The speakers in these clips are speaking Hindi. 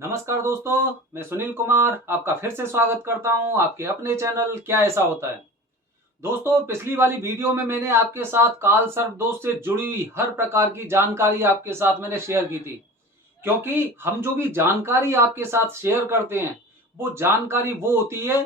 नमस्कार दोस्तों, मैं सुनील कुमार आपका फिर से स्वागत करता हूं आपके अपने चैनल क्या ऐसा होता है। दोस्तों, पिछली वाली वीडियो में मैंने आपके साथ काल सर्प दोष से जुड़ी हुई हर प्रकार की जानकारी आपके साथ मैंने शेयर की थी, क्योंकि हम जो भी जानकारी आपके साथ शेयर करते हैं वो जानकारी वो होती है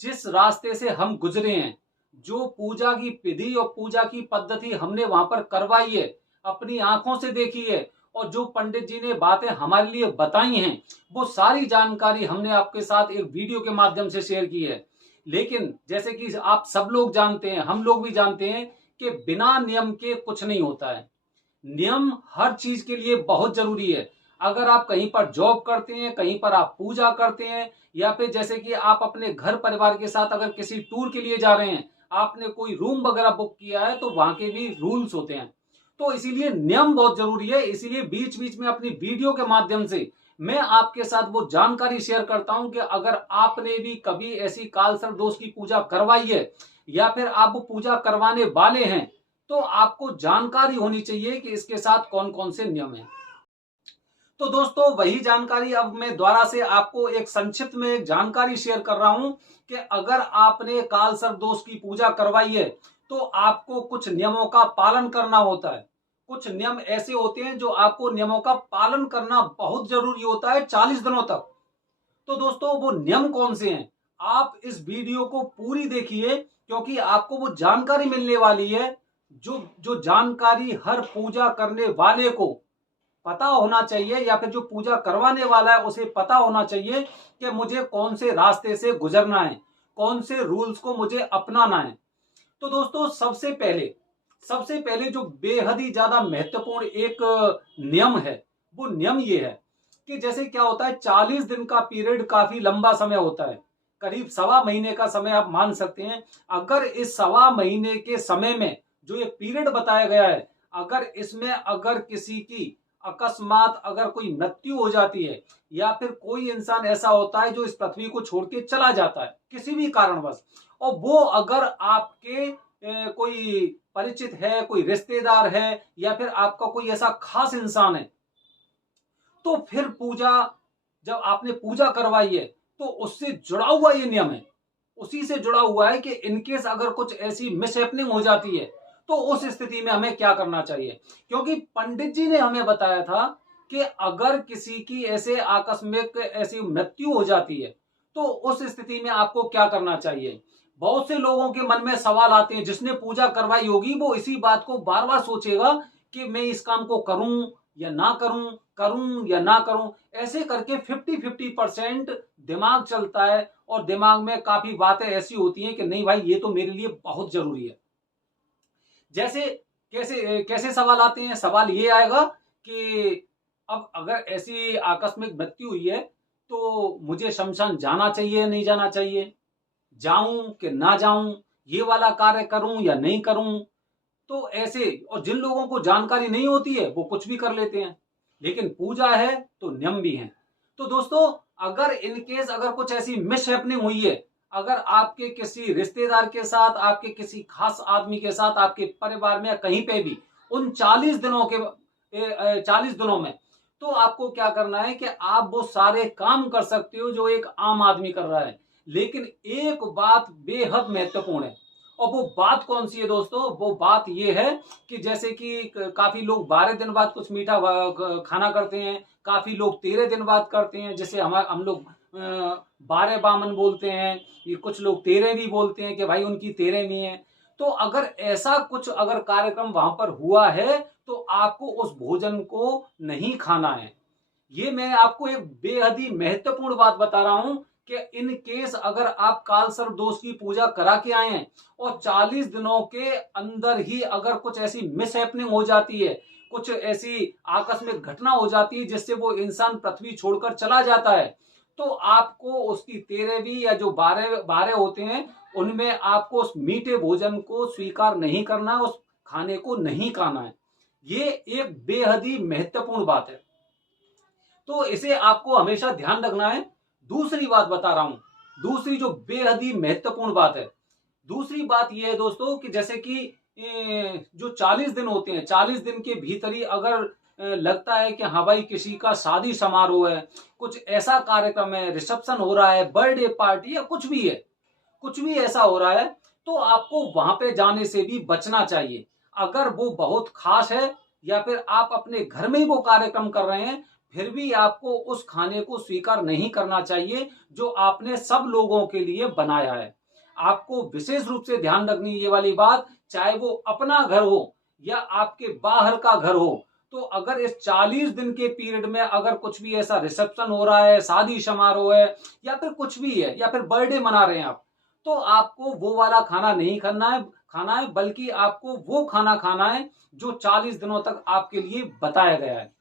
जिस रास्ते से हम गुजरे हैं, जो पूजा की विधि और पूजा की पद्धति हमने वहां पर करवाई है, अपनी आंखों से देखी है और जो पंडित जी ने बातें हमारे लिए बताई हैं वो सारी जानकारी हमने आपके साथ एक वीडियो के माध्यम से शेयर की है। लेकिन जैसे कि आप सब लोग जानते हैं, हम लोग भी जानते हैं कि बिना नियम के कुछ नहीं होता है। नियम हर चीज के लिए बहुत जरूरी है। अगर आप कहीं पर जॉब करते हैं, कहीं पर आप पूजा करते हैं, या फिर जैसे कि आप अपने घर परिवार के साथ अगर किसी टूर के लिए जा रहे हैं, आपने कोई रूम वगैरह बुक किया है तो वहां के भी रूल्स होते हैं। तो इसीलिए नियम बहुत जरूरी है। इसीलिए बीच बीच में अपनी वीडियो के माध्यम से मैं आपके साथ वो जानकारी शेयर करता हूं कि अगर आपने भी कभी ऐसी कालसर्प दोष की पूजा करवाई है या फिर आप वो पूजा करवाने वाले हैं तो आपको जानकारी होनी चाहिए कि इसके साथ कौन कौन से नियम हैं। तो दोस्तों, वही जानकारी अब मैं दोबारा से आपको एक संक्षिप्त में एक जानकारी शेयर कर रहा हूं कि अगर आपने कालसर्प दोष की पूजा करवाई है तो आपको कुछ नियमों का पालन करना होता है। कुछ नियम ऐसे होते हैं जो आपको नियमों का पालन करना बहुत जरूरी होता है 40 दिनों तक। तो दोस्तों, वो नियम कौन से हैं, आप इस वीडियो को पूरी देखिए, क्योंकि आपको वो जानकारी मिलने वाली है जो जो जानकारी हर पूजा करने वाले को पता होना चाहिए, या फिर जो पूजा करवाने वाला है उसे पता होना चाहिए कि मुझे कौन से रास्ते से गुजरना है, कौन से रूल्स को मुझे अपनाना है। तो दोस्तों, सबसे पहले जो बेहद ही ज्यादा महत्वपूर्ण एक नियम है, वो नियम ये है कि जैसे क्या होता है, 40 दिन का पीरियड काफी लंबा समय होता है, करीब सवा महीने का समय आप मान सकते हैं। अगर इस सवा महीने के समय में जो ये पीरियड बताया गया है, अगर इसमें अगर किसी की अकस्मात अगर कोई मृत्यु हो जाती है, या फिर कोई इंसान ऐसा होता है जो इस पृथ्वी को छोड़ के चला जाता है किसी भी कारणवश, और वो अगर आपके कोई परिचित है, कोई रिश्तेदार है, या फिर आपका कोई ऐसा खास इंसान है, तो फिर पूजा जब आपने पूजा करवाई है तो उससे जुड़ा हुआ ये नियम है, उसी से जुड़ा हुआ है कि इनकेस अगर कुछ ऐसी मिसहैपनिंग हो जाती है तो उस स्थिति में हमें क्या करना चाहिए। क्योंकि पंडित जी ने हमें बताया था कि अगर किसी की ऐसे आकस्मिक ऐसी मृत्यु हो जाती है तो उस स्थिति में आपको क्या करना चाहिए। बहुत से लोगों के मन में सवाल आते हैं, जिसने पूजा करवाई होगी वो इसी बात को बार बार सोचेगा कि मैं इस काम को करूं या ना करूं, करूं या ना करूं, ऐसे करके 50-50% दिमाग चलता है, और दिमाग में काफी बातें ऐसी होती हैं कि नहीं भाई, ये तो मेरे लिए बहुत जरूरी है। जैसे कैसे कैसे सवाल आते हैं, सवाल ये आएगा कि अब अगर ऐसी आकस्मिक मृत्यु हुई है तो मुझे शमशान जाना चाहिए या नहीं जाना चाहिए, जाऊं कि ना जाऊं, ये वाला कार्य करूं या नहीं करूं। तो ऐसे, और जिन लोगों को जानकारी नहीं होती है वो कुछ भी कर लेते हैं, लेकिन पूजा है तो नियम भी है। तो दोस्तों, अगर इनकेस अगर कुछ ऐसी मिस हैपनिंग हुई है, अगर आपके किसी रिश्तेदार के साथ, आपके किसी खास आदमी के साथ, आपके परिवार में या कहीं पे भी, उन 40 दिनों के 40 दिनों में, तो आपको क्या करना है कि आप वो सारे काम कर सकते हो जो एक आम आदमी कर रहा है। लेकिन एक बात बेहद महत्वपूर्ण है, और वो बात कौन सी है दोस्तों, वो बात ये है कि जैसे कि काफी लोग 12 दिन बाद कुछ मीठा खाना करते हैं, काफी लोग 13 दिन बाद करते हैं, जैसे हम लोग 12 बामन बोलते हैं, ये कुछ लोग 13 भी बोलते हैं कि भाई उनकी 13वीं है। तो अगर ऐसा कुछ अगर कार्यक्रम वहां पर हुआ है तो आपको उस भोजन को नहीं खाना है। ये मैं आपको एक बेहद ही महत्वपूर्ण बात बता रहा हूं कि इन केस अगर आप कालसर्प दोष की पूजा करा के आए हैं और 40 दिनों के अंदर ही अगर कुछ ऐसी मिसहैपनिंग हो जाती है, कुछ ऐसी आकस्मिक घटना हो जाती है जिससे वो इंसान पृथ्वी छोड़कर चला जाता है, तो आपको उसकी 13वीं या जो 12 12 होते हैं उनमें आपको उस मीठे भोजन को स्वीकार नहीं करना है, उस खाने को नहीं खाना है। ये एक बेहद ही महत्वपूर्ण बात है, तो इसे आपको हमेशा ध्यान रखना है। दूसरी बात बता रहा हूं, दूसरी जो बेहद ही महत्वपूर्ण बात है, दूसरी बात यह है दोस्तों कि जैसे कि जो 40 दिन होते हैं, 40 दिन के भीतर ही अगर लगता है कि हाँ भाई किसी का शादी समारोह है, कुछ ऐसा कार्यक्रम है, रिसेप्शन हो रहा है, बर्थडे पार्टी या कुछ भी है, कुछ भी ऐसा हो रहा है, तो आपको वहां पे जाने से भी बचना चाहिए। अगर वो बहुत खास है या फिर आप अपने घर में ही वो कार्यक्रम कर रहे हैं, फिर भी आपको उस खाने को स्वीकार नहीं करना चाहिए जो आपने सब लोगों के लिए बनाया है। आपको विशेष रूप से ध्यान रखनी ये वाली बात, चाहे वो अपना घर हो या आपके बाहर का घर हो, तो अगर इस 40 दिन के पीरियड में अगर कुछ भी ऐसा रिसेप्शन हो रहा है, शादी समारोह है या फिर कुछ भी है या फिर बर्थडे मना रहे हैं आप, तो आपको वो वाला खाना नहीं खाना है, बल्कि आपको वो खाना खाना है जो 40 दिनों तक आपके लिए बताया गया है।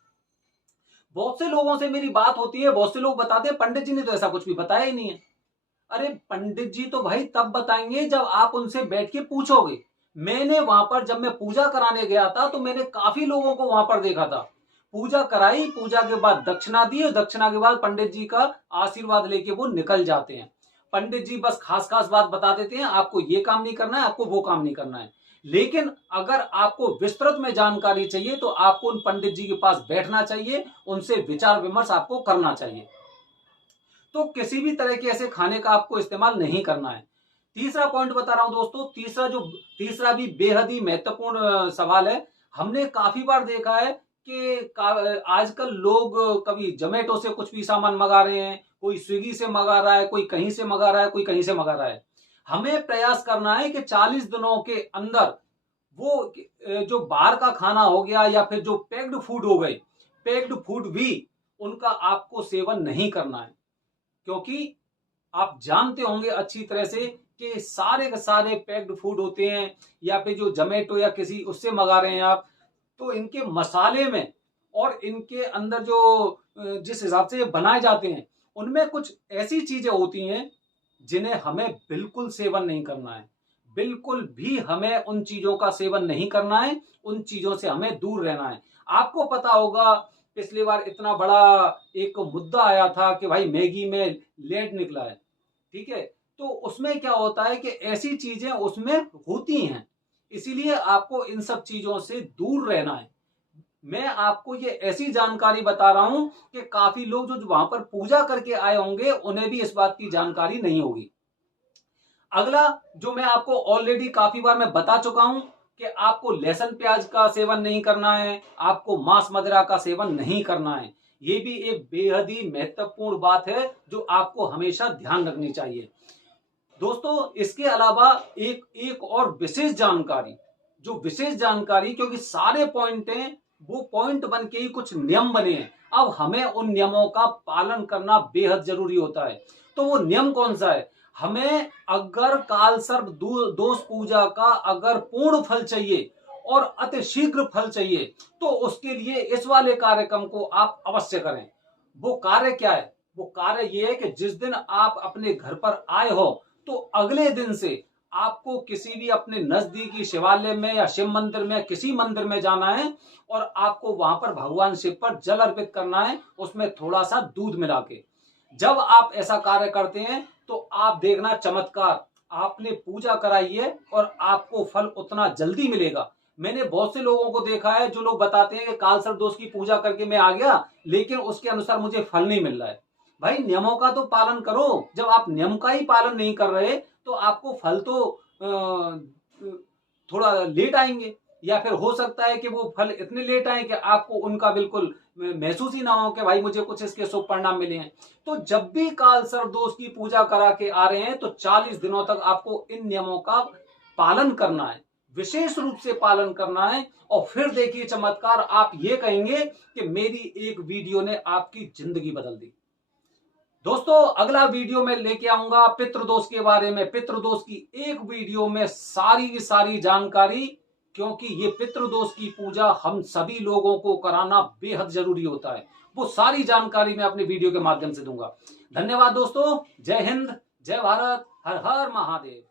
बहुत से लोगों से मेरी बात होती है, बहुत से लोग बताते हैं पंडित जी ने तो ऐसा कुछ भी बताया ही नहीं है। अरे पंडित जी तो भाई तब बताएंगे जब आप उनसे बैठ के पूछोगे। मैंने वहां पर जब मैं पूजा कराने गया था तो मैंने काफी लोगों को वहां पर देखा था। पूजा कराई, पूजा के बाद दक्षिणा दी और दक्षिणा के बाद पंडित जी का आशीर्वाद लेके वो निकल जाते हैं। पंडित जी बस खास खास बात बता देते हैं, आपको ये काम नहीं करना है, आपको वो काम नहीं करना है। लेकिन अगर आपको विस्तृत में जानकारी चाहिए तो आपको उन पंडित जी के पास बैठना चाहिए, उनसे विचार विमर्श आपको करना चाहिए। तो किसी भी तरह के ऐसे खाने का आपको इस्तेमाल नहीं करना है। तीसरा पॉइंट बता रहा हूं दोस्तों, तीसरा भी बेहद ही महत्वपूर्ण सवाल है। हमने काफी बार देखा है कि आजकल लोग कभी जोमेटो से कुछ भी सामान मंगा रहे हैं, कोई स्विगी से मंगा रहा है, कोई कहीं से मंगा रहा है, कोई कहीं से मंगा रहा है। हमें प्रयास करना है कि 40 दिनों के अंदर वो जो बाहर का खाना हो गया या फिर जो पैक्ड फूड हो गए, पैक्ड फूड भी उनका आपको सेवन नहीं करना है। क्योंकि आप जानते होंगे अच्छी तरह से कि सारे के सारे पैक्ड फूड होते हैं या फिर जो जोमेटो या किसी उससे मंगा रहे हैं आप, तो इनके मसाले में और इनके अंदर जो जिस हिसाब से ये बनाए जाते हैं उनमें कुछ ऐसी चीजें होती हैं जिन्हें हमें बिल्कुल सेवन नहीं करना है। बिल्कुल भी हमें उन चीजों का सेवन नहीं करना है, उन चीजों से हमें दूर रहना है। आपको पता होगा पिछली बार इतना बड़ा एक मुद्दा आया था कि भाई मैगी में लेड निकला है, ठीक है। तो उसमें क्या होता है कि ऐसी चीजें उसमें होती हैं, इसीलिए आपको इन सब चीजों से दूर रहना है। मैं आपको ये ऐसी जानकारी बता रहा हूं कि काफी लोग जो वहां पर पूजा करके आए होंगे उन्हें भी इस बात की जानकारी नहीं होगी। अगला जो मैं आपको ऑलरेडी काफी बार मैं बता चुका हूं कि आपको लहसुन प्याज का सेवन नहीं करना है, आपको मांस मदिरा का सेवन नहीं करना है। ये भी एक बेहद ही महत्वपूर्ण बात है जो आपको हमेशा ध्यान रखनी चाहिए। दोस्तों इसके अलावा एक और विशेष जानकारी, क्योंकि सारे पॉइंट हैं वो पॉइंट बन के ही कुछ नियम बने हैं, अब हमें उन नियमों का पालन करना बेहद जरूरी होता है। तो वो नियम कौन सा है? हमें अगर कालसर्प दोष पूजा का अगर पूर्ण फल चाहिए और अति शीघ्र फल चाहिए तो उसके लिए इस वाले कार्यक्रम को आप अवश्य करें। वो कार्य क्या है? वो कार्य ये है कि जिस दिन आप अपने घर पर आए हो तो अगले दिन से आपको किसी भी अपने नजदीकी शिवालय में या शिव मंदिर में किसी मंदिर में जाना है और आपको वहां पर भगवान शिव पर जल अर्पित करना है, उसमें थोड़ा सा दूध मिला के। जब आप ऐसा कार्य करते हैं तो आप देखना चमत्कार, आपने पूजा कराई है और आपको फल उतना जल्दी मिलेगा। मैंने बहुत से लोगों को देखा है जो लोग बताते हैं कि कालसर्प दोष की पूजा करके मैं आ गया लेकिन उसके अनुसार मुझे फल नहीं मिल रहा है। भाई नियमों का तो पालन करो, जब आप नियम का ही पालन नहीं कर रहे तो आपको फल तो थोड़ा लेट आएंगे, या फिर हो सकता है कि वो फल इतने लेट आए कि आपको उनका बिल्कुल महसूस ही ना हो कि भाई मुझे कुछ इसके शुभ परिणाम मिले हैं। तो जब भी कालसर्प दोष की पूजा करा के आ रहे हैं तो 40 दिनों तक आपको इन नियमों का पालन करना है, विशेष रूप से पालन करना है। और फिर देखिए चमत्कार, आप ये कहेंगे कि मेरी एक वीडियो ने आपकी जिंदगी बदल दी। दोस्तों अगला वीडियो में लेके आऊंगा पितृदोष के बारे में, पितृदोष की एक वीडियो में सारी की सारी जानकारी, क्योंकि ये पितृदोष की पूजा हम सभी लोगों को कराना बेहद जरूरी होता है। वो सारी जानकारी मैं अपने वीडियो के माध्यम से दूंगा। धन्यवाद दोस्तों, जय हिंद, जय भारत, हर हर महादेव।